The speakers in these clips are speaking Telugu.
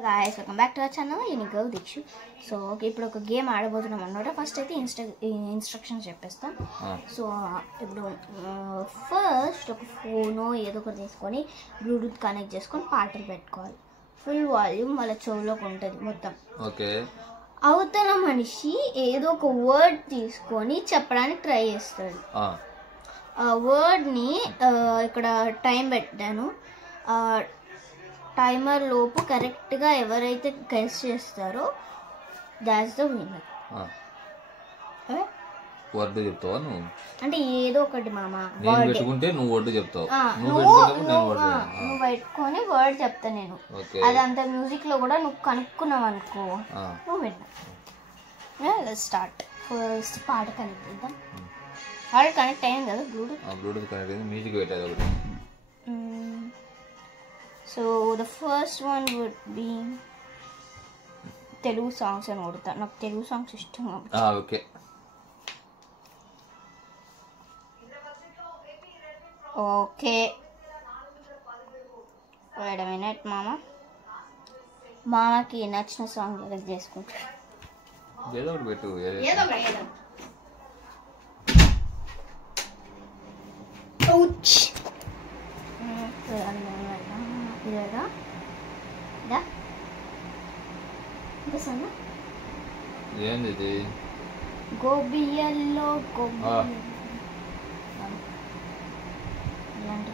guys, welcome back to our channel Unique Girl Dikshu. So ఇప్పుడు ఒక గేమ్ ఆడబోతున్నాం అన్నమాట. ఫస్ట్ అయితే ఇన్స్ట్రక్షన్స్ చెప్పేస్తాం. సో ఇప్పుడు ఫస్ట్ ఒక ఫోన్ ఏదో ఒకటి తీసుకొని బ్లూటూత్ కనెక్ట్ చేసుకొని పాటలు పెట్టుకోవాలి. ఫుల్ వాల్యూమ్ వాళ్ళ చెవులోకి ఉంటుంది మొత్తం. ఓకే. అవతల మనిషి ఏదో ఒక వర్డ్ తీసుకొని చెప్పడానికి ట్రై చేస్తాడు. ఆ వర్డ్ని ఇక్కడ టైం పెట్టాను. టైమర్ లోపు కరెక్ట్గా ఎవరైతే గెస్ చేస్తారో దాట్స్ ద విన్నర్. వర్డ్ చెప్తావా నువ్వు? అంటే ఏదో ఒకటి మామ. నేను పెట్టుకుంటే నువ్వు వర్డ్ చెప్తావు. నువ్వు పెట్టుకొని వర్డ్ చెప్తా నేను. అదంతా మ్యూజిక్ లో కూడా నువ్వు కనుక్కున్నావు అనుకో నువ్వు విన్నా. స్టార్ట్. ఫస్ట్ పాట కనెక్ట్ చేద్దాం. పాట కనెక్ట్ అయ్యింది కదా బ్లూటూత్ కనెక్ట్ అయింది. మ్యూజిక్ పెట్టేది ఒకటి. So the first one would be Telugu songs and order. నాకు తెలుగు సాంగ్స్ ఇష్టం. Okay. Okay. wait a minute మామకి నచ్చిన సాంగ్ సెలెక్ట్ చేసుకుంటా. ఏదో ఒకటి పెట్టు. ouch. ఇదేగా ఇదా ఇంకేసన్నా ఏంది ఇది? గోబియల్లో గోబి ఇలాంటి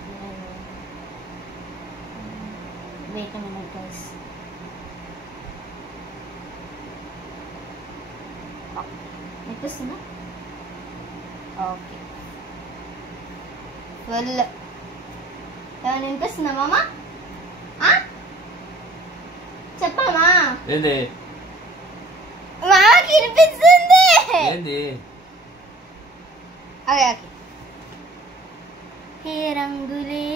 వెయిట్ అ మినిట్ గైస్. వినిపిస్తుందా? ఓకే. వెల్ ఏమైనా వినిపిస్తుందా మామ? చెప్పమ్మా. ఏంది? మామకి వినిపిస్తుంది. ఏంది? ఓకే ఏ రంగులే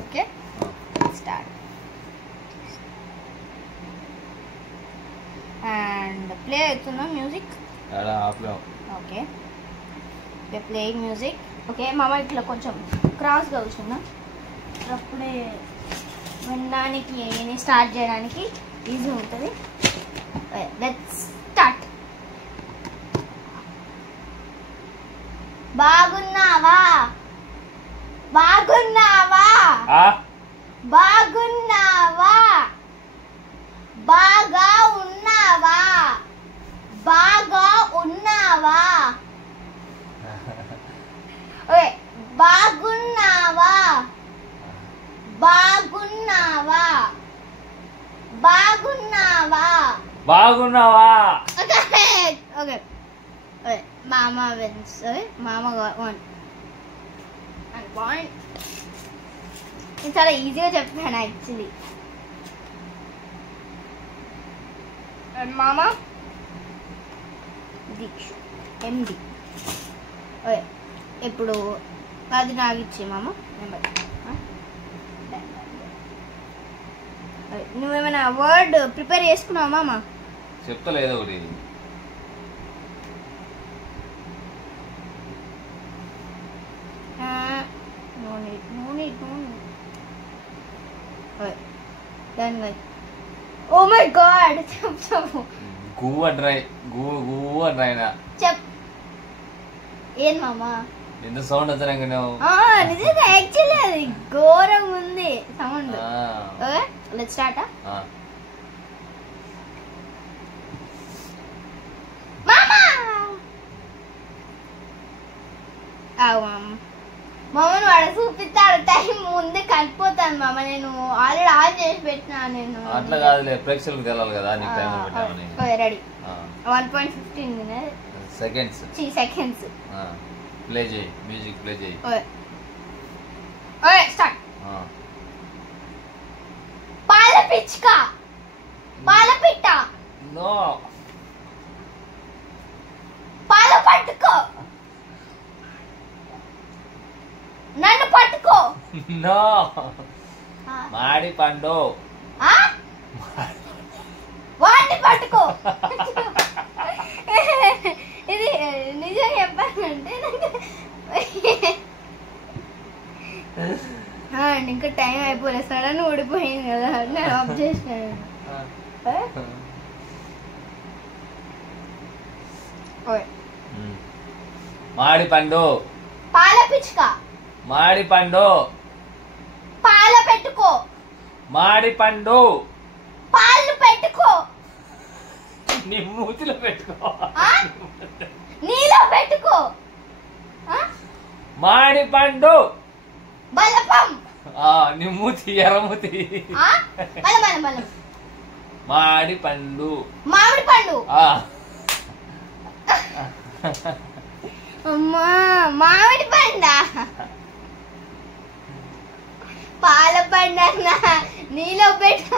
ఓకే స్టార్ట్ అండ్ ప్లే అవుతుందా music? Okay playing music. Okay మామ ఇట్లా కొంచెం క్రాస్గా కూర్చున్నా అప్పుడే వినడానికి స్టార్ట్ చేయడానికి ఈజీ ఉంటుంది. Let's start. బాగున్నావా? బాగున్నావా? బాగున్నావా? బాగా ఉన్నావా? బాగా ఉన్నావా? ఓకే బాగున్నావా? బాగున్నావా? బాగున్నావా? బాగున్నావా? ఓకే ఓకే మామ విన్స్. మామ వన్ పాయింట్. నేను చాలా ఈజీగా చెప్పాను యాక్చువల్లీ. మామ దీక్ష ఎండి. ఓకే ఇప్పుడు అది నాకు ఇచ్చే మామ. నువ్వేమైనా వర్డ్ ప్రిపేర్ చేసుకున్నావా మామ? చెప్తలేదు ఒకటి. ఓ మై గాడ్ చెప్పు. గువ్వ డ్రై గువ్వ డ్రైనా చెప్. ఏం మామ ఎంత సౌండ్ వచ్చాక నిజంగా యాక్చువల్లీ అది ఘోరంగా ఉంది సౌండ్. Okay let's start. మామను వాడు చూపిస్తాడు. టైం ముందే కలిపోతాను మామ. నేను ఆల్రెడీ ఆన్ చేసి పెట్టినా. నేను అట్లా కాదులే, ప్రేక్షకులకు తెలాలి కదా నీకు టైం పెట్టామని. Ready 1.15 seconds. ప్లే చేయి మ్యూజిక్ ప్లే చేయి. Okay start. పాల పిచ్చుక. పాల పిట్ట. నో. పాల పట్టుకో. నన్ను పట్టుకో. నో. మాడి పండు. వాడిని పట్టుకో. ఇది నిజం చెప్పానంటే అండ్ ఇంకా టైం అయిపోలేదు, సడన్ ఊడిపోయింది కదా, నేను ఆఫ్ చేసినాను. మాడి పండు. పాల పిచ్చుక. మాడి పండు. పాల పెట్టుకో. మాడి పండు. పాలు పెట్టుకో. నీ మూతిలో పెట్టుకో. నీలో పెట్టుకో. మాడి పండు. బలపం. నీ మూతి ఎర్రమూతి. మాడి పండు. మామిడి పండు. అమ్మా మామిడి పండ. పాల పండ నీలో పెట్టు.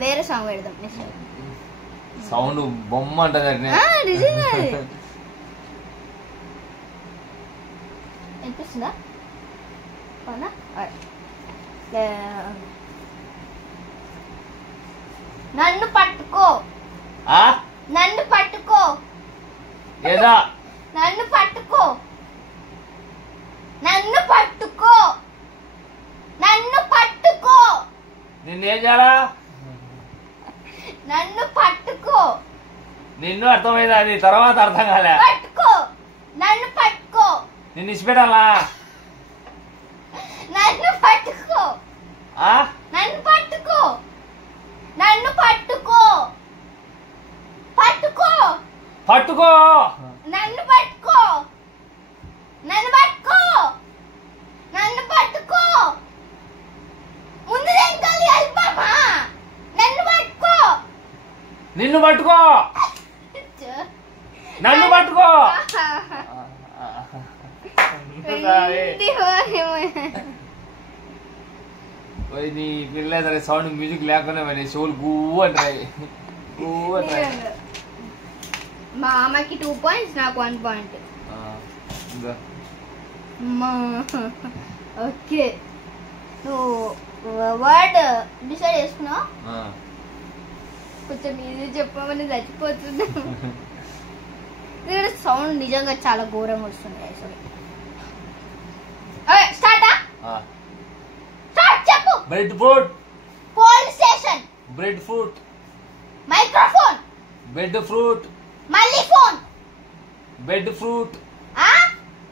వేరే సాంగ్ పెడదాం. సౌండ్ బొమ్మ అంటది. వినిపిస్తుందా? నన్ను పట్టుకో. నన్ను పట్టుకో. ఏదా? నన్ను పట్టుకో. నన్ను పట్టుకో. నన్ను పట్టుకో. నిన్నేం చేయాలా? నన్ను పట్టుకో. నిన్ను అర్థమైందా? అది తర్వాత అర్థం కాలే. పట్టుకో. నన్ను పట్టుకో. నిన్ను ఇచ్చిపెట్టాలా? నన్ను పట్టుకో. నన్ను పట్టుకో. నన్ను పట్టుకో. పట్టుకో. పట్టుకో. నన్ను పట్టుకో. నన్ను పట్టుకో. నన్ను పట్టుకో. ముందు వెనకాలి అల్పమా. నన్ను పట్టుకో. నిన్ను పట్టుకో. నన్ను పట్టుకో. నీ పిల్ల సరే సౌండ్ మ్యూజిక్ లేకుండా షోలు గూ అంటాయి. మా అమ్మకి 2 points, నాకు 1 point. ఓకే, నువ్వు వర్డ్ డిసైడ్ చేసుకున్నావు. కొంచెం ఇది చెప్పమని చచ్చిపోతుంది. సౌండ్ నిజంగా చాలా ఘోరంగా వస్తుంది. స్టార్ట్. చెప్పు. Bread fruit. Police station. Bread fruit. Microphone. Bed fruit. మళ్ళీ phone. Bed fruit.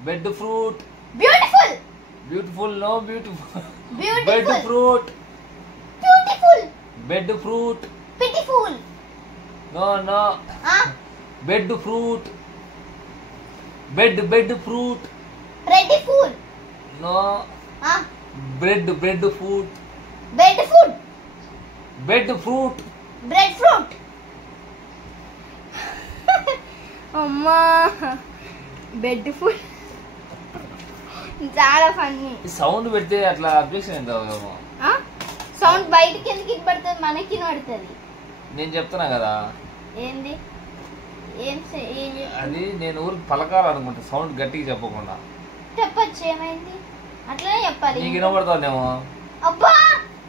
Bed fruit. Beautiful. Beautiful no beautiful. Beautiful. Bed fruit. Beautiful. Bed fruit. Pitiful. No no. Bed fruit. Bed fruit. రెడీఫుల్. No. Bread fruit. Bed food. Bed fruit. Bread fruit. అమ్మా బెడ్ ఫుడ్ చాలా ఫన్నీ. సౌండ్ పెడితే అట్లా అబ్జెక్షన్ ఎంత? సౌండ్ బయటికి ఎందుకు పడుతుంది, మనకి పడుతుంది. నేను చెప్తున్నా కదా. ఏంది? అది నేను ఊరికి పలకాలనుకుంటా, సౌండ్ గట్టిగా చెప్పకుండా చెప్పచ్చు. ఏమైంది? అట్లనే చెప్పాలి. నీకు వినపడుతుందేమో. అబ్బా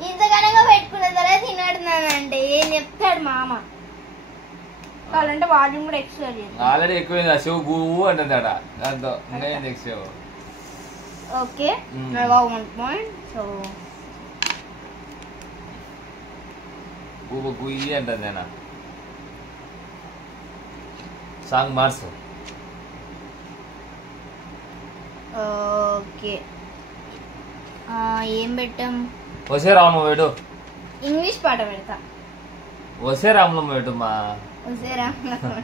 ఇంత ఘనంగా పెట్టుకున్న తర్వాత తిన్నాడున్నానంటే ఏం చెప్తాడు మామ. కావాలంటే వాల్యూమ్ కూడా ఎక్స్ట్రా చేయాలి. ఆల్రెడీ ఎక్కువైంది. ఆ షో గూ అంటుంది అట, దాంతో ఇంకా next show. Okay, 1 point. So గూ గుయ్యి అంటుంది. నేను సాంగ్ మార్చు. ఓకే, ఏం పెట్టాం? వసే రామమ్మ పెట్టు. ఇంగ్లీష్ పాట పెడతా. వసే రామమ్మ పెట్టుమ్మా. వసే రామమ్మ.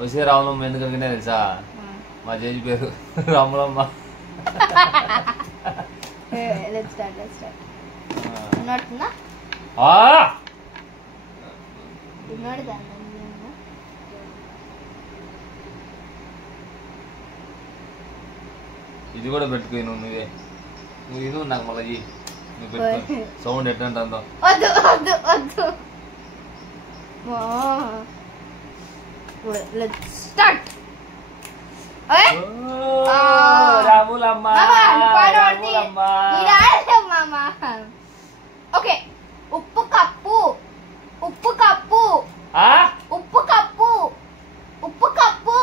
వసే రామమ్మ ఎందుకంటే తెలుసా? మా జేజీ పేరు రామలమ్మ. ఇది కూడా పెట్టుకో. నువ్వు ఇది నాకు మళ్ళీ నువ్వు పెట్టుకో. సౌండ్ ఎట్లంటుందో. వద్దు వద్దు వద్దు. Let's start. రాములమ్మ. ఓకే, ఉప్పు కప్పు. ఉప్పు కప్పు. ఉప్పు కప్పు. ఉప్పు కప్పు.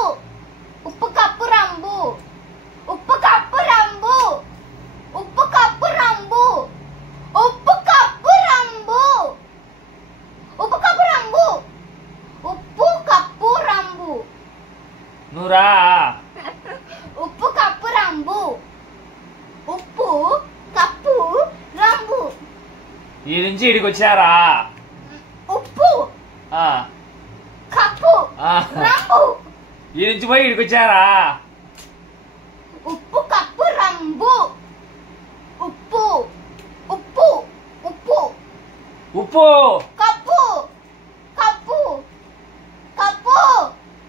ఈ నుంచి ఇడికి వచ్చారా? ఉప్పు కప్పు రంబు. ఈ నుంచి పోయి ఇడికి వచ్చారా? ఉప్పు కప్పు రంబు. ఉప్పు ఉప్పు ఉప్పు ఉప్పు కప్పు కప్పు కప్పు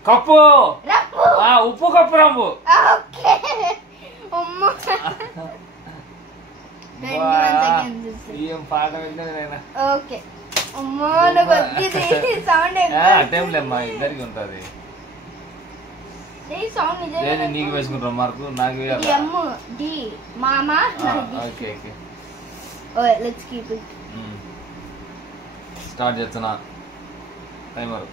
కప్పు రంబు. ఉప్పు కప్పు రంబు. ఓకే అమ్మా ఏం పాట విన్నా. ఓకే అమ్మా నాకు వచ్చింది సౌండ్. టైంలేమ్మా ఇద్దరికి ఉంటుంది. సౌండ్ నిజంగా నీకు వేసుకుంటాం మార్కు నాకు డి మామా. Okay okay let's keep it. Start చేస్తున్నా టైమర్.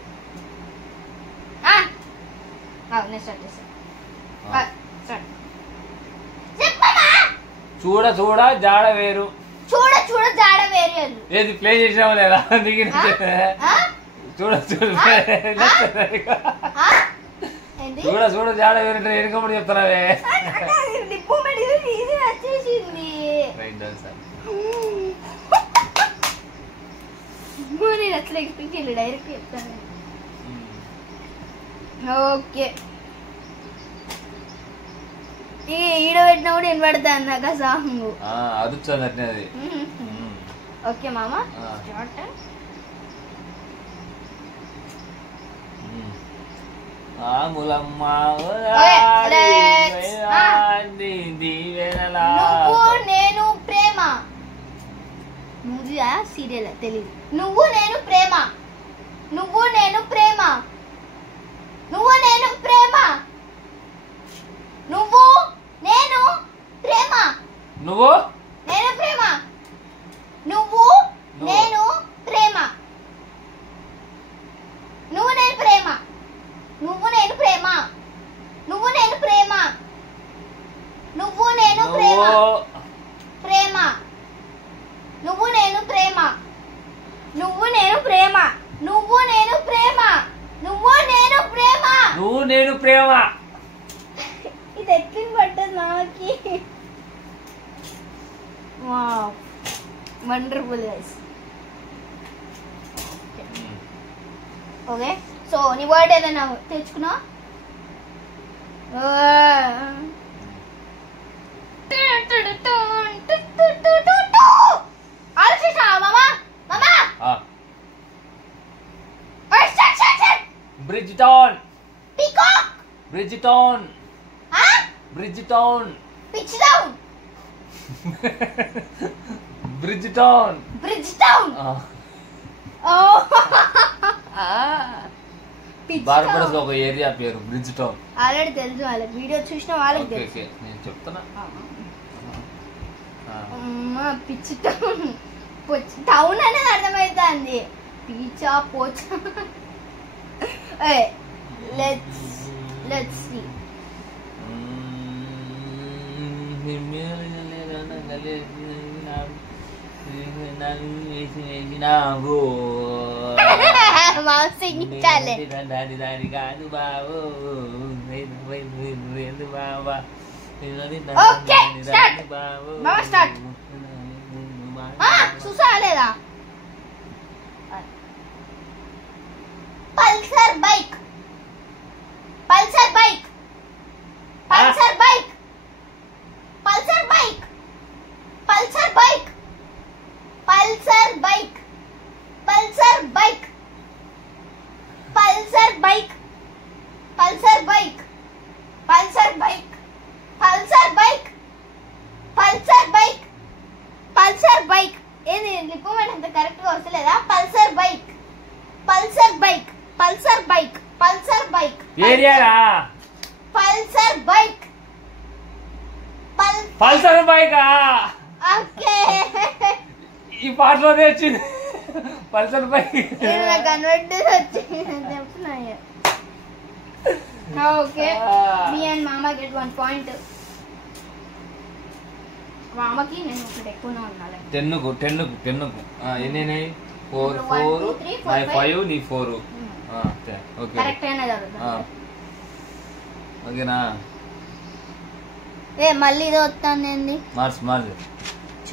చూడ చూడ జాడ వేరు. చూడ చూడ జాడ వేరు. ఏది ప్లే చేసావా లేదా? దిగి చూడ చూడ చూడ చూడ జాడ వేరు ఎనుకప్పుడు చెప్తున్నావే. నేను అసలు ఎక్స్పెక్ట్ చేయలేదు, డైరెక్ట్ చెప్తాను. ఓకే ఈడ పెట్టినా కూడా వినపడతా అన్నాక సాంగ్ అదుచ్చాను అట్నే అది. ఓకే మామ నువ్వు నేను ప్రేమ. మూవీయా సీరియల్ తెలియదు. నువ్వు నేను ప్రేమ. నువ్వు నేను ప్రేమ. నువ్వు నేను ప్రేమ. నువ్వు నేను ప్రేమ. నువ్వు నేను ప్రేమ. నువ్వు నేను ప్రేమ. నువ్వు నేను ప్రేమ. నువ్వు నేను ప్రేమ. నువ్వు నేను ప్రేమ. నువ్వు నేను ప్రేమ. ప్రేమ. నువ్వు నేను ప్రేమ. నువ్వు నేను ప్రేమ. నువ్వు నేను ప్రేమ. నువ్వు నేను ప్రేమ. నువ్వు నేను ప్రేమ. ఇది ఎక్కింది పడ్డది నాకి. Wow wonderful guys. Okay so నీ వర్డ్ ఏదైనా తెచ్చుకున్నా? ఆలోచించావా మామా? మామా bridge town. Peacock. Bridge town. Bridge town. Pitch down. Bridge town. Bridge town. Barbados లో ఒక ఏరియా పేరు బ్రిడ్జ్ టౌన్. ఆల్రెడీ తెలుసు వాళ్ళకి, వీడియో చూసిన వాళ్ళకి తెలుసు. నేను చెప్తున్నా పిచ్ టౌన్. టౌన్ అనేది అర్థమవుతుంది. పీచా పోచా. Let's see. చూసారా లేదా? Pulsar bike. Pulsar bike. Pulsar bike. Pulsar bike. Pulsar bike. Pulsar bike. Pulsar bike. Pulsar bike. Pulsar bike. Pulsar bike. Pulsar bike. Pulsar bike. Pulsar bike. ఏది లిపోమెంట్ అంత కరెక్ట్ గా వస్తలేదా? Pulsar bike. Pulsar bike. Pulsar bike. Pulsar bike. ఏరియారా? Pulsar bike. పల్సర్ బైకా? ఓకే ఈ పాటలోనే వచ్చింది పల్సర్ బైక్. కన్వర్ట్ వచ్చింది. ఓకే మీ అండ్ మామ గెట్ 1 పాయింట్. మామకి నేను ఒకటి ఎక్కువనే ఉన్నాను. 10కు ఎన్ని? 4 4 5 నీ 4. ఓకే కరెక్ట్ అయినా జరుగుతుంది. ఓకేనా? మళ్ళీ ఇది వస్తాను. ఏంది మార్చు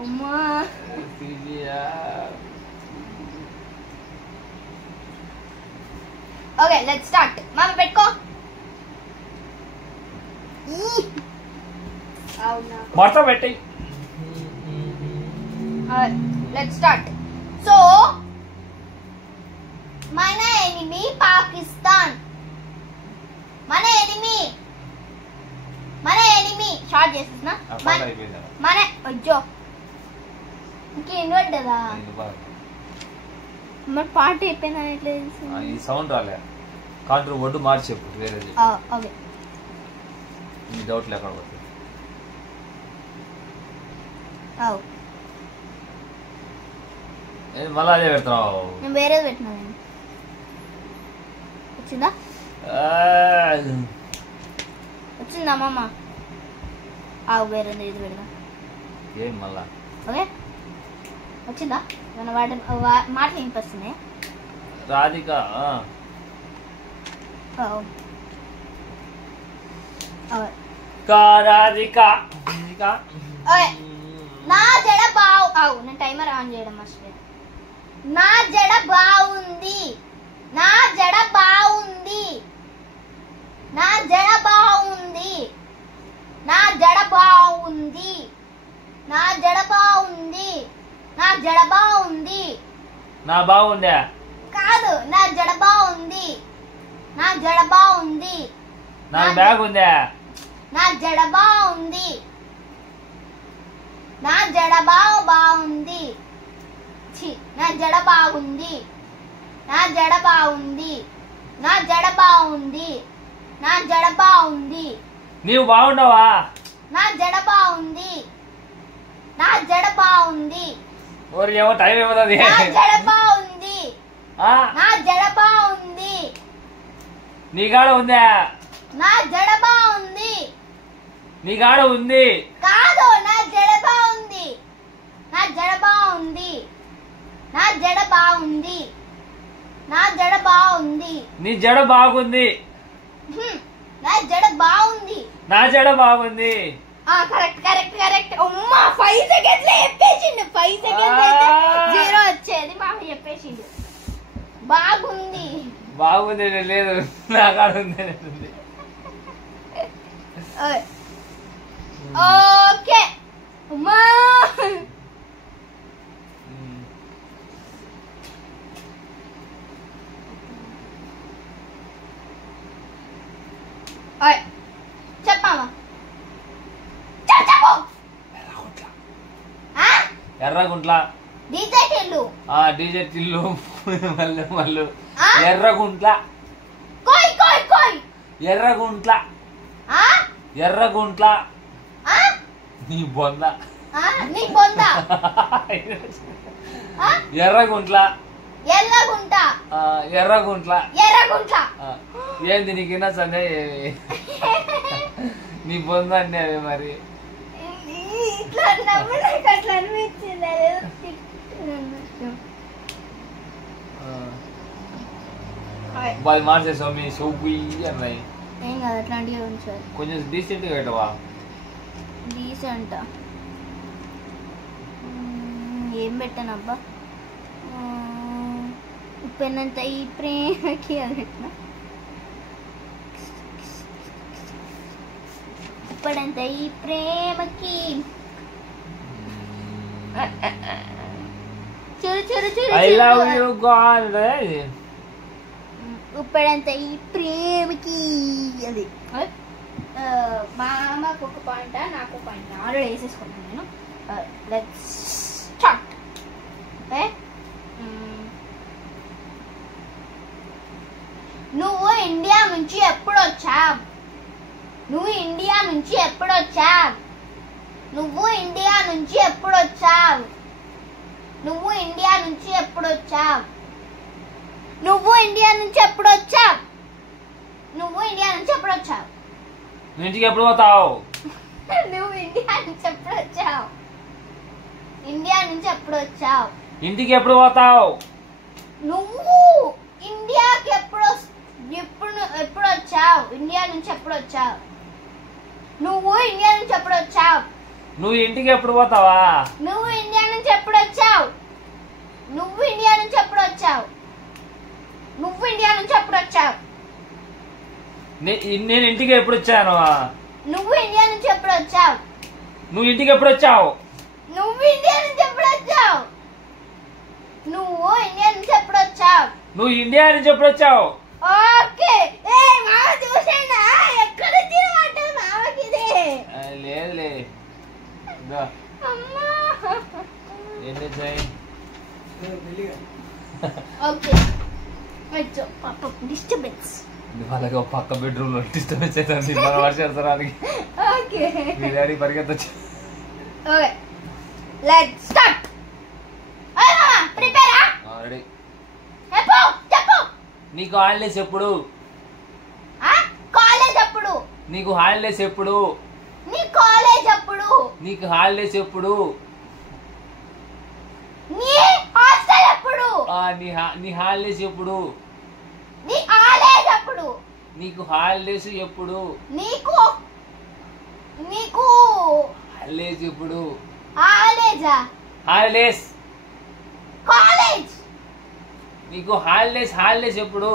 అమ్మా ఓకే లెట్స్ స్టార్ట్. మమ్మీ పెట్టుకో. అవునా మొత్తం పెట్టి లెట్స్ స్టార్ట్. సో మన ఎనిమి పాకిస్తాన్. మన ఎనిమి షార్ట్ చేసేసిన మన అయ్యో ఇంకేం పడ్డదా మరి పాట అయిపోయినా ఎట్లా ఈ సౌండ్ రాలే కాంట్రో ఒడ్డు మార్చి చెప్పు వేరేది. ఓకే నీ డౌట్ లేకపోతే మళ్ళీ అదే పెడతావు. నేను వేరేది పెట్టినా. నేను వచ్చిందా అమ్మమ్మ? వేరేది ఇది పెడదాం. ఏం మళ్ళా? ఓకే వచ్చిందా? మన వాటి మాటలు వినిపిస్తున్నాయి. రాధిక రాధిక నా జడ నేను టైమర్ ఆన్ చేయడం మర్చిపోయాను. నా జడ బాగుంది. నా జడ బాగుంది. నా జడ బాగుంది. నా జడ బాగుంది. నా జడ బాగుంది. నా జడ బాగుంది. నా బాగుందా కాదు, నా జడ బాగుంది. నా జడ బాగుంది. నా బ్యాగ్ ఉందా? నా జడ బాగుంది. నా జడ బాగుంది. నా జడ బాగుంది. నా జడ బాగుంది. నా జడ బాగుంది. నా జడ బాగుంది. నీవు బాగుండవా? నా జడ బాగుంది. నా జడ బాగుంది. ఏమో టైం ఏమవుతుంది? నా జడ బాగుంది. నా జడ బాగుంది. నీ కాడ ఉందా? నా జడ బాగుంది. నీ కాడ ఉంది. కాదు, నా జడ బాగుంది. నా జడ బాగుంది. నా జడ బాగుంది. నా జడ బాగుంది. నీ జడ బాగుంది. నా జడ బాగుంది. నా జడ బాగుంది. Correct correct correct. అమ్మా 5 సెకండ్స్ లో చెప్పేసిండు. 5 సెకండ్స్ అయితే 0 వచ్చేది. మాకు చెప్పేసిండు. బాగుంది. బాగుంది లేదు, నా కాడ ఉంది. ఓకే అమ్మా చెప్పామా? చెప్పు. ఎర్రగుంట్ల డీజే టిల్లు. డీజే టిల్లు మళ్ళీ ఎర్రగుంట్ల. కోయ్ కోయ్ కోయ్. ఎర్రగుంట్ల. ఎర్రగుంట్ల. నీ బొంద. నీ బొంద. ఎర్రగుంట్ల. ఎర్రగుంట. ఎర్రగుంట్ల. ఎర్రగుంట్ల. ఏంది నీకున్నా సందే నీ బొంద అంటే అవి మరి ఇట్లా నవ్వడానికి అట్లా అనిపించింది. వాళ్ళు మార్చేసావు మీ సోపు అన్నాయి. ఏం కాదు, అట్లాంటివి ఉంచారు. కొంచెం డీసెంట్గా పెట్టవా? డీసెంట్ ఏం పెట్టాను అబ్బా? ఉప్పెనంత ఈ ప్రేమకి అది పెట్టిన. ఉప్పడంత ఈ ప్రేమకి. చూరు చూరు చూరు. I love you God. ఉప్పడంత ఈ ప్రేమకి అది. మా అమ్మకు ఒక పాయింట్, నాకు పాయింట్ ఆల్రెడీ వేసేసుకున్నాను నేను. Let's start. నువ్వు ఇండియా నుంచి ఎప్పుడు వచ్చావు? నువ్వు ఇండియా నుంచి ఎప్పుడు వచ్చావు? నువ్వు ఇండియా నుంచి ఎప్పుడు వచ్చావు? నువ్వు ఇండియా నుంచి ఎప్పుడు వచ్చావు? నువ్వు ఇండియా నుంచి ఎప్పుడు వచ్చావు? నువ్వు ఇండియా నుంచి ఎప్పుడు వచ్చావు? ఇంటికి ఎప్పుడు పోతావు? నువ్వు ఇండియా నుంచి ఎప్పుడు వచ్చావు? ఇండియా నుంచి ఎప్పుడు వచ్చావు? ఇంటికి ఎప్పుడు పోతావు? నువ్వు ఇండియాకి ఎప్పుడు ఎప్పుడు వచ్చావు? ఇండియా నుంచి ఎప్పుడు వచ్చావు? నువ్వు ఇండియా నుంచి ఎప్పుడు వచ్చావు? నువ్వు ఇంటికి ఎప్పుడు పోతావా? నువ్వు ఇండియా నుంచి ఎప్పుడు వచ్చావు? నువ్వు ఇండియా నుంచి ఎప్పుడు వచ్చావు? నువ్వు ఇండియా నుంచి ఎప్పుడు వచ్చావు? నేను ఇంటికి ఎప్పుడు వచ్చాను? నువ్వు ఇండియా నుంచి ఎప్పుడు వచ్చావు? నువ్వు ఇంటికి ఎప్పుడు వచ్చావు? నువ్వు ఇండియా నుంచి ఎప్పుడు వచ్చావు? నువ్వు ఇండియా నుంచి ఎప్పుడు వచ్చావు? నువ్వు ఇండియా నుంచి ఎప్పుడు వచ్చావు? ఓకే. ఏ మామ చూసేనా ఎక్కడ తినమాట మామకి ఇది? లేదులే. అమ్మా. ఏంటి చేయి? ఓకే. అచ్చో పాప డిస్టర్బెన్స్. వాళ్ళకి ఒక పక్క బెడ్రూమ్ లో డిస్టర్బెన్స్ అవుతుంది. మన వర్షానికి ఓకే. మీ డాడీ పరిగెత్తొచ్చు. Okay let's start. ఓయ్ మామ ప్రిపేరా? రెడీ. చెప్పు చెప్పు. నీకు హాలిడేస్ ఎప్పుడు? కాలేజ్ అప్పుడు. నీకు హాలిడేస్ ఎప్పుడు? నీ కాలేజ్ అప్పుడు. నీకు హాలిడేస్ ఎప్పుడు? నీ హాస్టల్ అప్పుడు. నీ హాలిడేస్ ఎప్పుడు? నీ కాలేజ్ అప్పుడు. నీకు హాలిడేస్ ఎప్పుడు? నీకు నీకు హాలిడేస్ ఎప్పుడు? కాలేజా? హాలిడేస్. కాలేజ్. నీకు హాలిడేస్ ఎప్పుడు?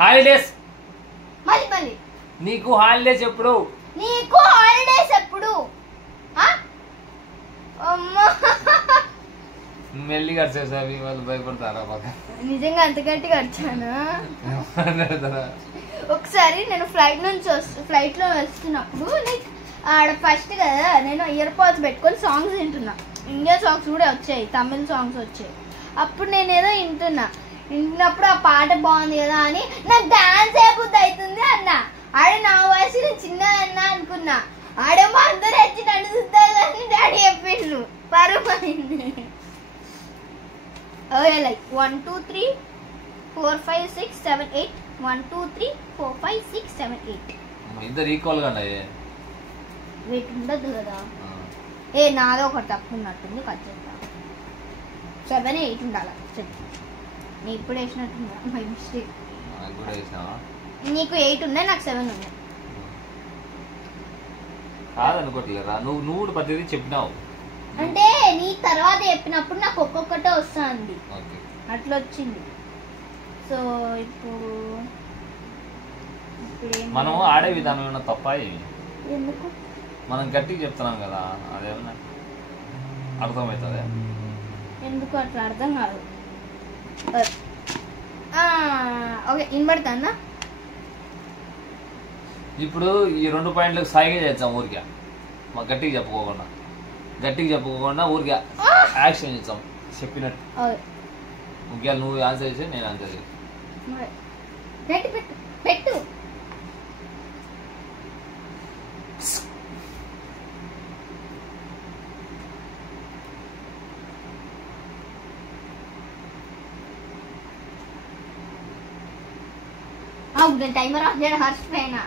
హాలిడేస్. మళ్ళీ మళ్ళీ. నీకు హాలిడేస్ ఎప్పుడు? నీకు హాలిడేస్ ఎప్పుడు? అమ్మా మెల్లిగా అరిచేసావి వాళ్ళు భయపడతారా పక్క? నిజంగా అంత గట్టిగా అరిచాను. ఒకసారి నేను ఫ్లైట్ లో వస్తున్నప్పుడు లైక్ ఆడ ఫస్ట్ కదా నేను ఇయర్ పాడ్స్ పెట్టుకొని సాంగ్స్ వింటున్నా. ఇండియా సాంగ్స్ కూడా వచ్చాయి, తమిళ సాంగ్స్ వచ్చాయి. అప్పుడు నేనేదో వింటున్నప్పుడు ఆ పాట బాగుంది కదా అని నాకు డాన్స్ అయిపోద్ది అవుతుంది అన్న. ఆడ నా వయసు నేను చిన్న అన్న అనుకున్నా. ఆడేమో అందరూ వచ్చి నన్ను చూద్దామని డాడీ చెప్పిండు. పరుమైంది. లైక్ 1 2 3 4 5 6 7 8 1 2 3 4 5 6 7 8. ఇద్దరు ఈక్వల్ గా ఉన్నాయి. వెయిట్ ఉండదు కదా. నాదో ఒకటి తప్పు ఉన్నట్టుంది. కట్ చేద్దాం. 7 8 ఉండాలి. నీ ఇప్పుడు వేసినట్టుందా? My mistake. నీకు 8 ఉన్నాయి, నాకు 7 ఉన్నాయి. కాదనుకోవట్లేరా? నువ్వు ప్రతిదీ చెప్పినావు అంటే నీ తర్వాత చెప్పినప్పుడు నాకు ఒక్కొక్కటే వస్తుంది. అట్లా వచ్చింది. సో ఇప్పుడు మనం ఆడే విధానం ఏమన్నా తప్ప? ఎందుకు మనం గట్టిగా చెప్తున్నాం కదా, అదేమన్నా అర్థమవుతుంది? ఎందుకు అట్లా అర్థం కాదు. ఓకే వినబడుతుందా? ఇప్పుడు ఈ 2 పాయింట్లకు సాయిగా చేద్దాం ఊరికే. మాకు గట్టిగా చెప్పుకోకుండా ఊరికే యాక్షన్ చేద్దాం చెప్పినట్టు. ముఖ్యాలు నువ్వు ఆన్సర్ చేసి నేను ఆన్సర్ చేసి పెట్టు. టైమర్ ఆఫ్ చేయడం మర్చిపోయినా.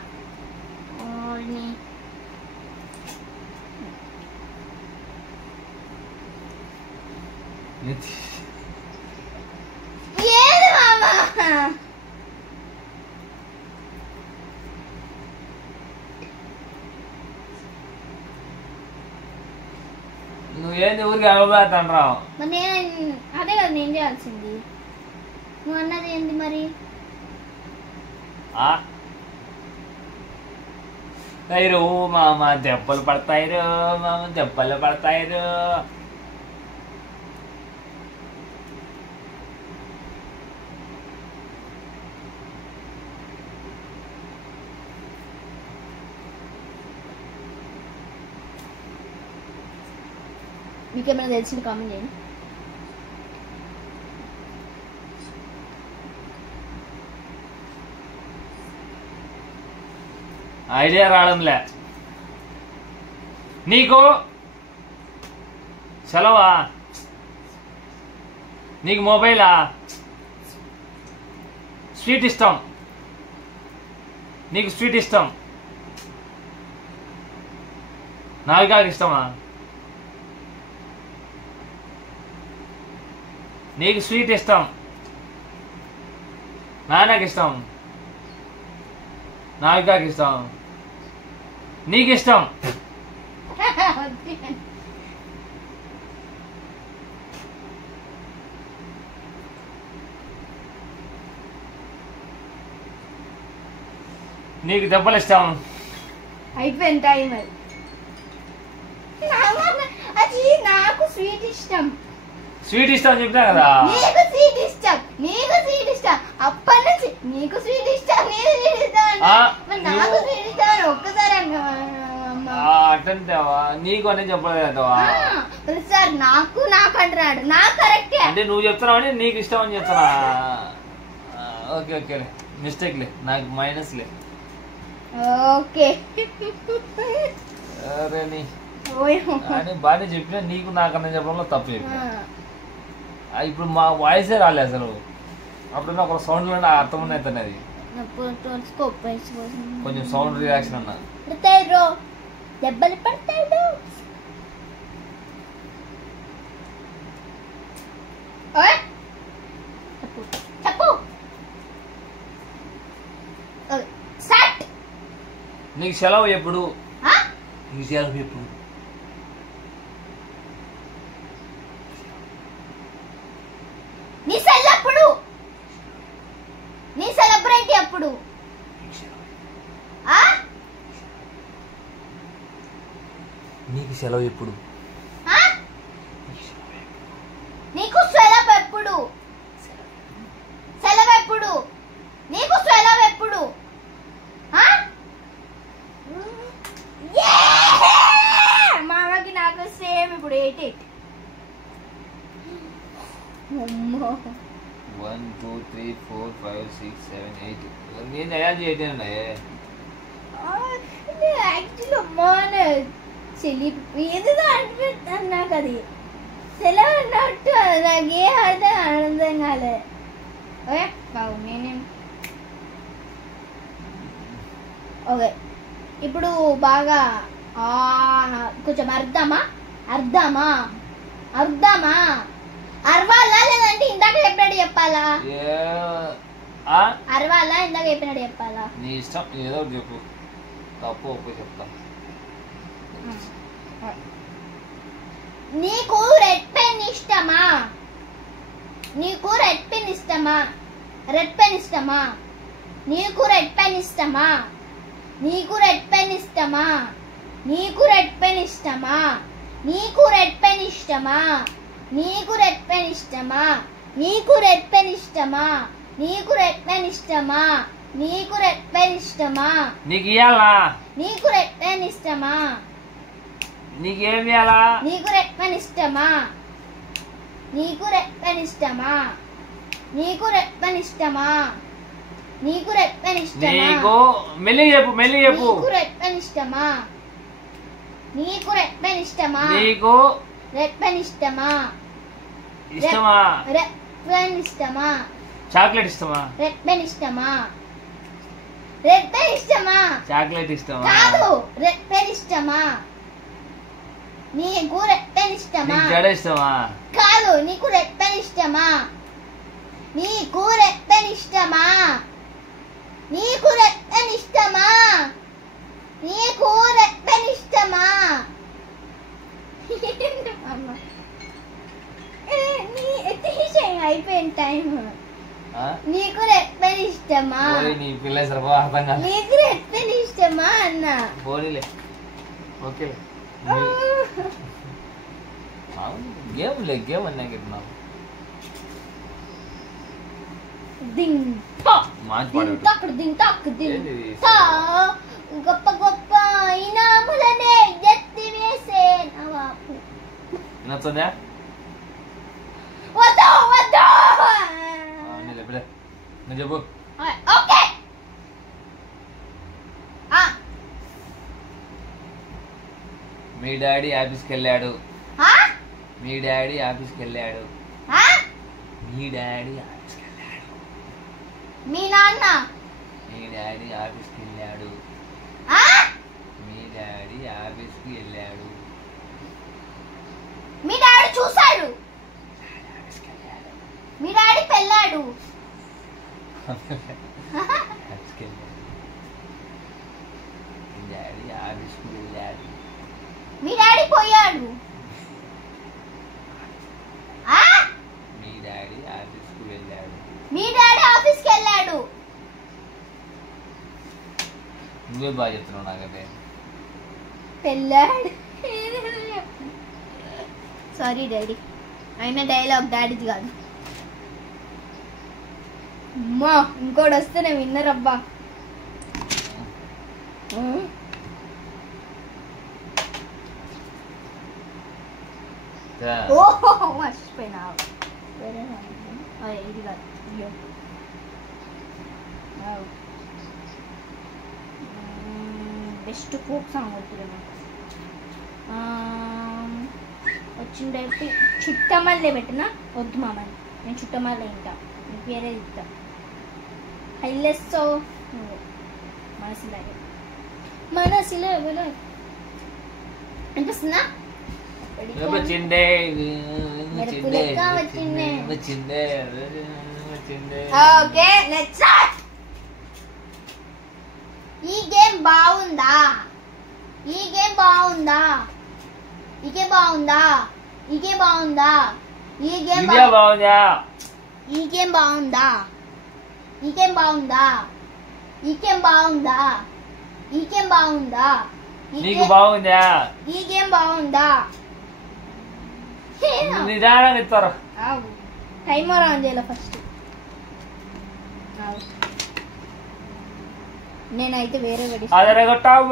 ఏది మామా? నువ్వేంది ఊరికి అవ్వబోతున్నావు? నేను అదే కదా నేను చేయాల్సింది. నువ్వు అన్నది ఏంది మరి? అయ్యో మామ దెబ్బలు పడతాయి. మీకేమైనా తెలిసింది కామెంట్ చేయండి. ఐడియా రావడంలే నీకు. సెలవా? నీకు మొబైలా? స్వీట్ ఇష్టం? నీకు స్వీట్ ఇష్టం? నావికాకి ఇష్టమా? నీకు స్వీట్ ఇష్టం, నాన్నకి ఇష్టం, నావికాకి ఇష్టం, నీకు ఇష్టం. నీకు దెబ్బలు ఇష్టం. అయిపోయింది టైం. అది నాకు స్వీట్ ఇష్టం. స్వీట్ ఇష్టం చెప్పినా కదా. నీకు స్వీట్ ఇష్టం, నీకు స్వీట్ ఇష్టం. అప్పటి నుంచి నీకు స్వీట్ ఇష్టం, నీకు స్వీట్ ఇష్టం, నాకు స్వీట్ ఇష్టం. ఒక్కసారి అంటావా? నీకు అనేది చెప్పలేదంటావా? సార్ నాకు నాకు అంటున్నాడు. నాకు కరెక్టే అంటే నువ్వు చెప్తున్నావు అని నీకు ఇష్టం అని చెప్తున్నా. ఓకే ఓకే మిస్టేక్ లే, నాకు మైనస్ లే. ఓకే అరే నీ అని బాగానే చెప్పినా నీకు నాకన్నా చెప్పడంలో తప్పు చెప్పిన. ఇప్పుడు మా వాయిసే రాలే అసలు. అప్పుడు ఒక సౌండ్ లో అర్థం అవుతుంది. అది కొంచెం సౌండ్ రియాక్షన్ అన్నా దెబ్బలు పడతాడు. చెప్పు. నీకు సెలవు ఎప్పుడు? నీకు సెలవు ఎప్పుడు? నీ సెలప్పుడు, నీ సెలబ్రేట్ ఎప్పుడు? నీకు సెలవు ఎప్పుడు? నీకు సెలవు ఎప్పుడు? సెలవు ఎప్పుడు? నీకు సెలవు ఎప్పుడు? మామకి నాకు సేమ్ ఇప్పుడు 88. 1 2 3 4 5 6 7 8 నేను అయాలి 8 ఉన్నాయి. యాక్చువల్లీ అమ్మాన చెల్లి ఏదో అంటే నాకు అది సెలవు అన్నట్టు అలాగే అర్థం కాలే. ఓకే బాగు నేనేం ఓకే ఇప్పుడు బాగా కొంచెం అర్థమా అర్థమా అర్థమా అరవాలా లేదంటే ఇందాక చెప్పినట్టు చెప్పాలా? అరవాలా ఇందాక చెప్పినట్టు చెప్పాలా? నీ ఇష్టం, ఏదో చెప్పు. తప్పు ఒప్పు చెప్తా. నీకు రెడ్ పెన్ ఇష్టమా? నీకు రెడ్ పెన్ ఇష్టమా? రెడ్ పెన్ ఇష్టమా? నీకు రెడ్ పెన్ ఇష్టమా? నీకు రెడ్ పెన్ ఇష్టమా? నీకు రెడ్ పెన్ ఇష్టమా? నీకు రెడ్ పెన్ ఇష్టమా? నీకు రెడ్ పెన్ ఇష్టమా? నీకు రెడ్ పెన్ ఇష్టమా? నీకు రెడ్ పెన్ ఇష్టమా? నీకు రెడ్ పెన్ ఇష్టమా? నీకు ఇయ్యాలా? నీకు రెడ్ పెన్ ఇష్టమా? నీకు ఏమి ఇయ్యాలా? నీకు రెడ్ పెన్ ఇష్టమా? నీకు రెడ్ పెన్ ఇష్టమా? నీకు రెడ్ పెన్ ఇష్టమా? నీకు రెడ్ పెన్ ఇష్టమా? నీకు మెల్లి చెప్పు, మెల్లి చెప్పు. నీకు రెడ్ పెన్ ఇష్టమా? నీకు రెడ్ పెన్ ఇష్టమా? నీకు రెడ్ పెన్ ఇష్టమా? ఇష్టమా? రెడ్ పెన్ ఇష్టమా? చాక్లెట్ ఇష్టమా? రెడ్ పెన్ ఇష్టమా? రెడ్ పెన్ ఇష్టమా? చాక్లెట్ ఇష్టమా? కాదు, రెడ్ పెన్ ఇష్టమా? నీకు రెడ్ పెన్ ఇష్టమా? నీకు జడ ఇష్టమా? కాదు, నీకు రెడ్ పెన్ ఇష్టమా? నీకు రెడ్ పెన్ ఇష్టమా? నీకు రెడ్ పెన్ ఇష్టమా? నీకు రెడ్ పెన్ ఇష్టమా? అయిపోయింది టైం. నీకు రెడ్ పెన్ ఇష్టమా? నీ పిల్ల అర్థం కాదు. నీకు రెడ్ పెన్ ఇష్టమా అన్న? పోనీలే, ఓకే. గేమ్ లే, గేమ్ అన్నా చెప్తున్నావు. గొప్ప గొప్ప ఇనాములనే ఎత్తి వేసే నవాబు. నచ్చుందా? వద్దు వద్దు నేను చెప్పు. ఓకే. మీ డాడీ ఆఫీస్కి వెళ్ళాడు. మీ డాడీ ఆఫీస్కి వెళ్ళాడు. మీ డాడీ ఆఫీస్కి వెళ్ళాడు. మీ నాన్న. మీ డాడీ ఆఫీస్కి వెళ్ళాడు. మీ డాడీ ఆఫీస్కి వెళ్ళాడు. మీ డాడీ చూశాడు. మీ డాడీ పెళ్ళాడు. మీ డాడీ పోయాడు? మీ డాడీ ఆఫీస్కి వెళ్ళాడు. మీ డాడీ ఆఫీస్కి వెళ్ళాడు. నువ్వే బాగా చెప్తున్నావు నాకంటే. వెళ్ళాడు. సారీ డాడీ, అయినా డైలాగ్ డాడీది కాదు. అమ్మా ఇంకోటి వస్తే నేను విన్నరబ్బా. ఓహో మర్చిపోయినా. ఇది కాదు. బెస్ట్ ఫోక్ సాంగ్ అవుతుంది నాకు. వచ్చిండైతే చుట్టమల్లే పెట్టినా వద్దు మామని, నేను చుట్టమల్లే ఇంకా నీ పేరే ఇస్తా. హైలెస్సో మనసులో అనిపిస్తుందా? Okay let's start. ఈ గేమ్ బాగుందా? ఈ గేమ్ బాగుందా? ఈ గేమ్ బాగుందా? ఈ గేమ్ బాగుందా? ఈ గేమ్ బాగుందా? ఈ గేమ్ బాగుందా? ఈ గేమ్ బాగుందా? ఈ గేమ్ బాగుందా? ఈ గేమ్ బాగుందా? నీకు బాగుందా? ఈ గేమ్ బాగుందా? నిదానంగా ఇస్తారు. టైమర్ ఆన్ చేయాలి ఫస్ట్. నేనైతే వేరే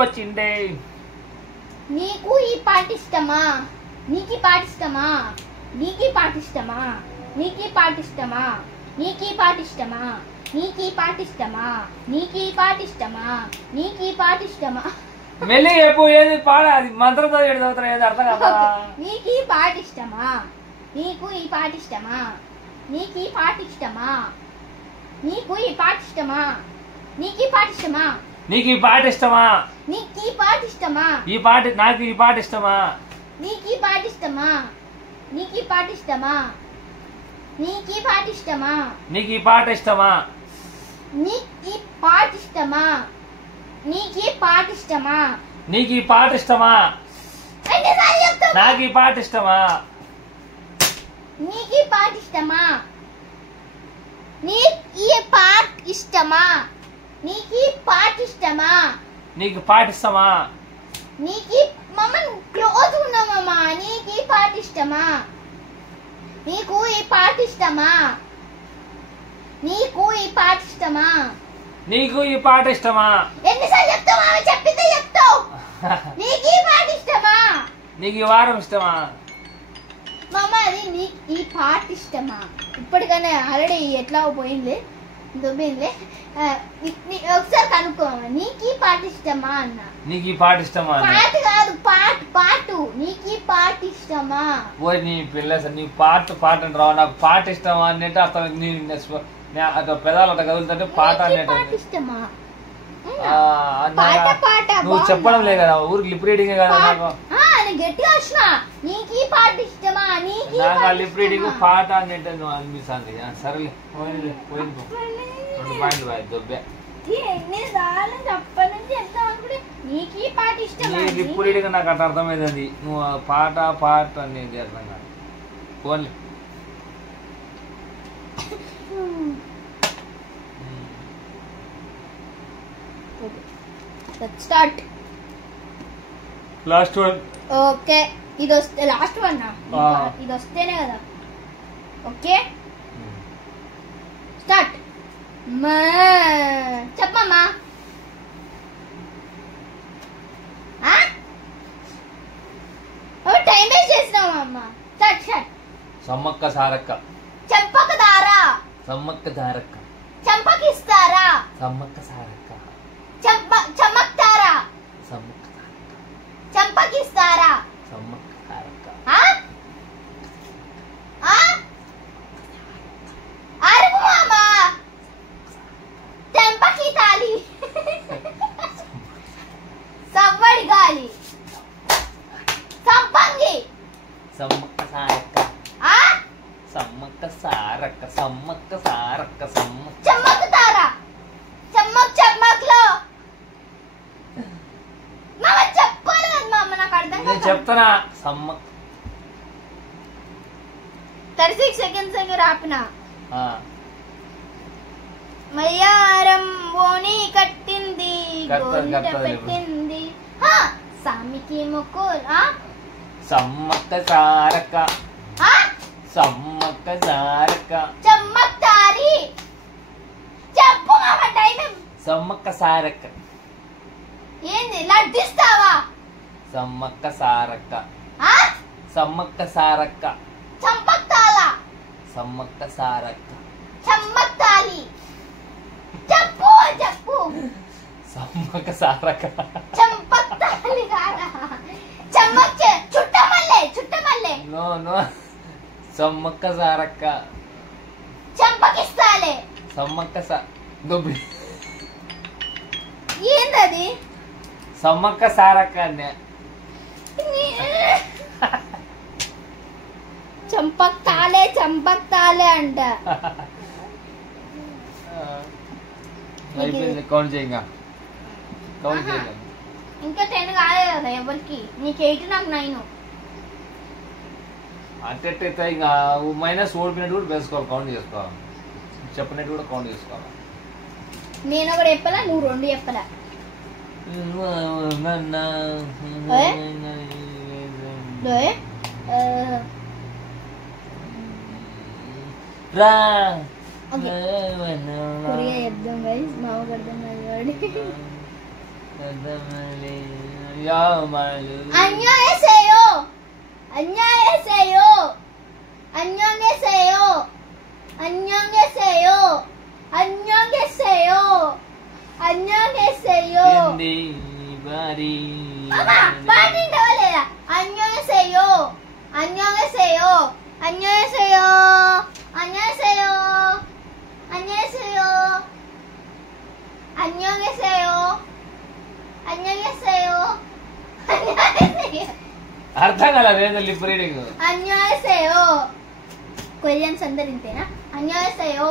వచ్చిండే. నీకు ఈ పాట ఇష్టమా? నీకు పాట ఇష్టమా? నీకు పాట ఇష్టమా? నీకు పాట ఇష్టమా? నీకు పాట ఇష్టమా? నీకు పాట ఇష్టమా? నీకు పాట ఇష్టమా? నీకు పాట ఇష్టమా? మెల్లి చెప్పు, ఏది పాడ, అది మంత్రంతో చదువుతారు, ఏది అర్థం కదా. నీకు ఈ పాట ఇష్టమా? నీకు ఈ పాట ఇష్టమా? నీకు ఈ పాట ఇష్టమా? నీకు ఈ పాట ఇష్టమా? నీకు ఈ పాట ఇష్టమా? నీకు ఈ పాట ఇష్టమా? నీకు ఈ పాట ఇష్టమా? ఈ పాట నాకు ఈ పాట ఇష్టమా? నీకు ఈ పాట ఇష్టమా? నీకు ఈ పాట ఇష్టమా? నీకు ఈ పాట ఇష్టమా? నీకు ఈ పాట ఇష్టమా? నీకు ఈ పాట ఇష్టమా? నీకు ఈ పాట ఇష్టమా? నీకు ఈ పాట ఇష్టమా? నాకు ఈ పాట ఇష్టమా? నీకు ఈ పాట ఇష్టమా? నీకు ఈ పాట ఇష్టమా? నీకు ఈ పాట ఇష్టమా? నీకు పాట ఇష్టమా? నీకు మమ్మ క్లోజ్ ఉన్నామమ్మా. నీకు ఈ పాట ఇష్టమా? నీకు ఈ పాట ఇష్టమా? నీకు ఈ పాట ఇష్టమా? నీకు ఈ పాట ఇష్టమా? ఎన్నిసార్లు చెప్తావు? ఆమె చెప్పిందే చెప్తావు. నీకు ఈ పాట ఇష్టమా? నీకు ఈ వారం ఇష్టమా? మమ్మ అది నీకు ఈ పాట ఇష్టమా? ఇప్పటికైనా ఆల్రెడీ ఎట్లా పోయింది, దొబ్బింది. ఒకసారి కనుక్కో. నీకు ఈ పాట ఇష్టమా అన్న. నీకు ఈ పాట ఇష్టమా? పాట కాదు, పాటు. నీకు ఈ పాట ఇష్టమా? ఓ నీ పిల్ల, నీ పాట అంటే రావు. నాకు పాట ఇష్టమా అంటే అతను అట్లా పెదాలు అట్లా కదులుతుంటే పాట అనేట ఇష్టమా? నువ్వు చెప్పడం లే కదా, ఊరికి లిప్ రీడింగ్ కదా. నాకు గట్టిగా వచ్చిన నీకు ఈ పాట ఇష్టమా? నాకు లిప్ రీడింగ్ పాట అనేట నువ్వు అనిపిస్తుంది. సరేలే, పోయింది 2 పాయింట్లు దొబ్బే. నీకు ఈ పాట ఇష్టమా? లిప్ రీడింగ్ నాకు అట్లా అర్థమైంది. నువ్వు పాట అనేది అర్థం కాదు. పోన్లే. స్టార్ట్. Last one. ఓకే, ఇది వస్తే లాస్ట్ వన్. ఇది వస్తేనే కదా. Okay start. చెప్పమ్మా. టైం వేస్ట్ చేసినావా అమ్మా? స్టార్ట్. సమ్మక్క సారక్క. చెంపక దారా. సమ్మక్క సారక్క. చంపకిస్తారా. సమ్మక్క సారక్క. చమక్తారా. సమ్మక్క సారక్క. చంపకిస్తారా. సమ్మక్క సారక్క. అరుగు మామా. చంపకి తాలి. సవ్వడి గాలి. సంపంగి. సమ్మక్క సారక్క. సమ్మక్క సారక్క. సమ్మక్క సారక్క. సమ్మక్క. చమ్మకుతారా. చమ్మక్లో మామ చెప్పాలి కదా మామ, నాకు అర్థం కాదు. చెప్తానా 36 సెకండ్స్ దగ్గర ఆపిన. ఆ మయ్యారం ఓని కట్టింది గోరింట కట్టదు. పెట్టింది సామికి మొక్కు సమ్మక్క సారక్క సమ్మక్క సారక్క చమ్మక్తారి చెప్పు మామ టైం. సమ్మక్క సారక్క ఏంది లడ్డిస్తావా? సమ్మక్క సారక్క సమ్మక్క సారక్క చంపక్తాల సమ్మక్క సారక్క చమ్మక్తాలి చెప్పు చెప్పు. సమ్మక్క సారక్క చంపక్తాలి కాదా? చుట్టమల్లే నో నో సమ్మక్క సారక్క చంపకిస్తాలే సమ్మక్క దొబ్బి ఏందది? సమ్మక్క సారక్క అన్నే చంపక్తాలే అంట. అయిపోయింది. కౌంట్ చేయంగా కౌంట్ చేయంగా. ఇంకా 10 కాలేదు కదా ఎవరికి. నీకు 8 నాకు 9. అంటే ఇంకా మైనస్ ఓడిపోయినట్టు కూడా వేసుకోవాలి, కౌంట్ చేసుకోవాలి. చెప్పినట్టు కూడా కౌంట్ చేసుకోవాలి. నేను ఒకటి చెప్పలా, నువ్వు 2 చెప్పలా. రా కొరియా చెప్దాం గైస్, మాకు అర్థం కాదు. 안녕하세요. 안녕하세요. 안녕하세요. 안녕하세요. 안녕하세요. 안녕하세요. 엄마, 빨리 나와라. 안녕하세요. 안녕하세요. 안녕하세요. 안녕하세요. 안녕하세요. 안녕하세요. 안녕하세요. 안녕하세요. అర్థం కాలేదు లిప్ రీడింగ్. 안녕하세요. కొరియన్స్ అందరు ఇంతేనా? 안녕하세요.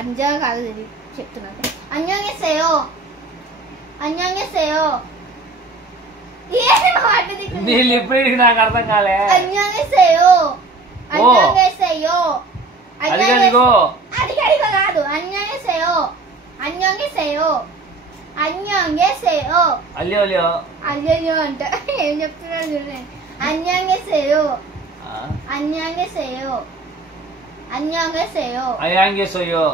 అంజా కాదు ఇది చెప్తున్నాను. 안녕하세요. 안녕하세요. ఏది మాట దిక్కు? నీ లిప్ రీడింగ్ నాకు అర్థం కాలే. 안녕하세요. 안녕하세요. అదిగో అదిగో కాదు. 안녕하세요. 안녕하세요. 안녕하세요. అల్లియో అయ్యో అంట. ఏం చెప్తున్నాడు చూడండి. 안녕하세요. 안녕하세요. 안녕하세요. అయాంగేసోయో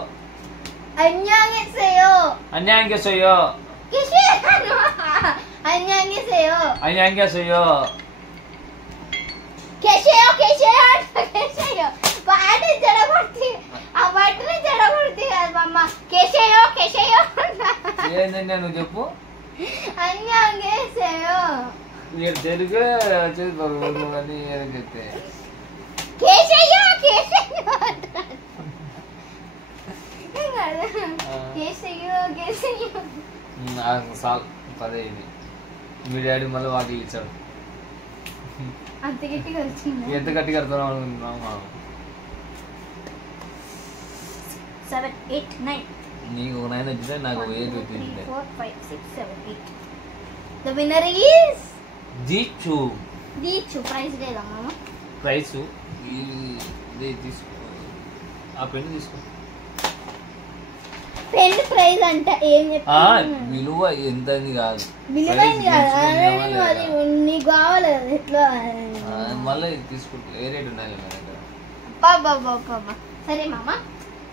안녕하세요. 안녕하세요. 안녕하세요. 안녕하세요. 계세요. వాటి జడగొట్టి ఆ వాటిని జడగొట్టి కదా అమ్మ. కేసేయో ఏంటంటే నువ్వు చెప్పు. 안녕하세요. మీరు తెలుగు అని ఏదని చెప్తే కేసేయో సాల్ పదే ఇది. మీ డాడీ మళ్ళీ వాకిలు ఇచ్చాడు. అంత గట్టిగా వచ్చింది. ఎంత గట్టిగా కడతాం అనుకుంటున్నాం. 7 8 9 నీకు ఒక 9 వచ్చిందే, నాకు 8 వచ్చింది. 4 5 6 7 8. The winner is దీచు. ప్రైజ్ లేదా మామ? ప్రైస్ ఇది తీసుకో. ఆ పెన్ను తీసుకో. పెన్ ప్రైజ్ అంట. ఏం చెప్తాను? విలువ ఎంత అని కాదు, విలువైంది కాదు. నీకు కావాలి ఎట్లా మళ్ళీ తీసుకుంటా. ఏ రేట్ ఉన్నాయి నా దగ్గర. బాబా సరే మామ,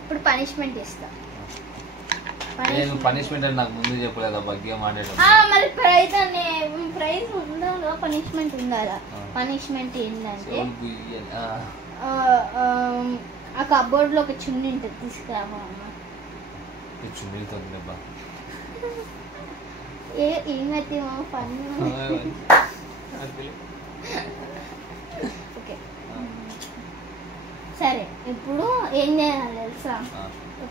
ఇప్పుడు పనిష్మెంట్ ఇస్తా. నేను పనిష్మెంట్ అని నాకు ముందు చెప్పలేదు. బగ్గే మాట్లాడడం. మరి ప్రైజ్ ఉండాలా, పనిష్మెంట్ ఉండాలా? పనిష్మెంట్ ఏంటంటే ఆ కబోర్డ్ లో ఒక చున్నీ ఉంటుంది, తీసుకురామా అమ్మ. చున్నీతో ఏమైతే పని. ఓకే సరే, ఇప్పుడు ఏం చేయాలి తెలుసా?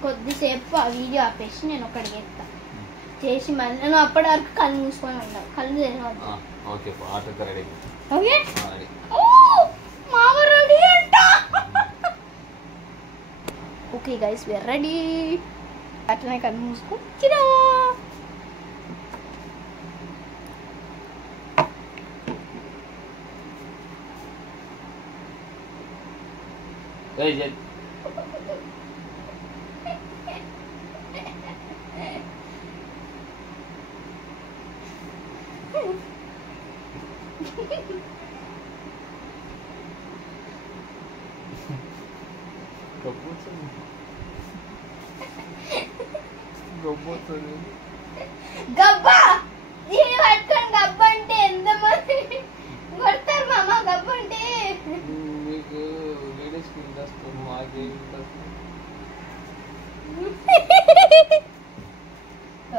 కొద్దిసేపు ఆ వీడియో ఆపేసి నేను ఒకటి చేస్తా. చేసి మళ్ళీ నేను అప్పటి వరకు కళ్ళు మూసుకొని ఉండాలి. కళ్ళు తెరవద్దు. ఓకే మామ రెడీ అంట. Okay guys, we are ready. అట్లనే కళ్ళు మూసుకో. గబ్బా దీన్ని పట్టుకొని గబ్బా అంటే ఎంతమంది కొడతారు మామ గబ్బా అంటే మీకు వీడియో స్క్రీన్ వస్తుంది మాకేం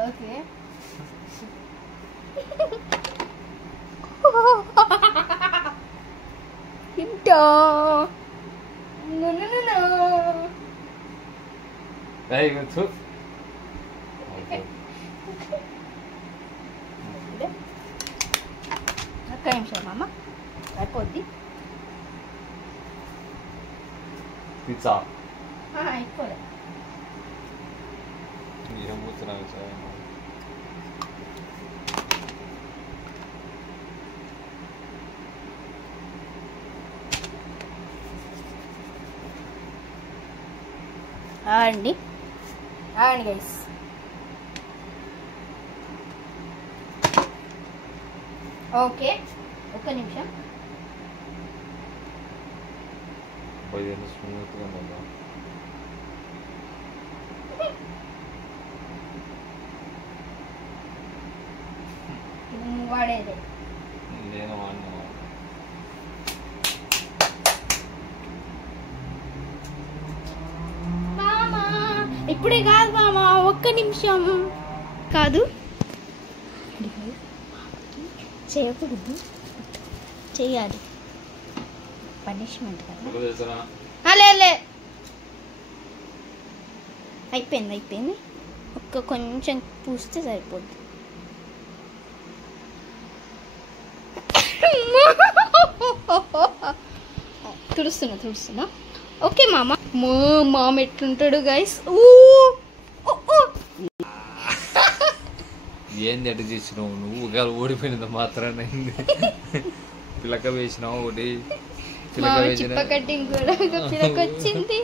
ఓకే ఇంటో ఒక్క నిమిషం మామ అయిపోద్ది పిజ్జా అయిపోలే ఏం కూర్చున్నావు సార్ అండి గైస్ ఓకే ఒక్క నిమిషం స్మూత్గా ఉందా వాడేదే నేను వాడినా మామా ఇప్పుడే కాదు మామా ఒక్క నిమిషం కాదు చేయకూడదు చెయ్యాలి పనిష్మెంట్ కదా లే అయిపోయింది ఒక్క కొంచెం పూస్తే సరిపోద్ది తుడుస్తున్నా ఓకే మామ మామ ఎట్లుంటాడు గైస్ ఏంది ఎట చేసినావు నువ్వు ఒకవేళ ఓడిపోయినంత మాత్రాన పిలక వేసినావు ఒకటి చిప్ప కట్టింగ్ కూడా పిలక వచ్చింది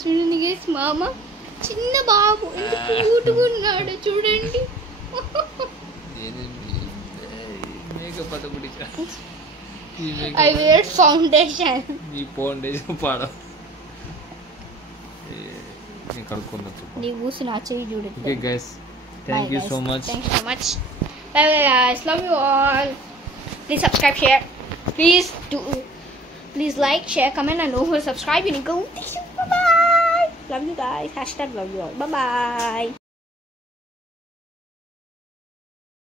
చూడండి గైస్ మామ చిన్న బాబు ఎంత క్యూట్గా ఉన్నాడు చూడండి మేకప్ అతగుడి I wear foundation. నీ ఫౌండేషన్ పాడ నేను కడుక్కుందా చెప్పు నీ కూర్చుని ఆ చెయ్యి చూడు okay guys thank you so much Bye guys, love you all. Please subscribe, share. Please like, share, comment and over subscribe and go. Bye bye. Love you guys. #love you all. Bye bye.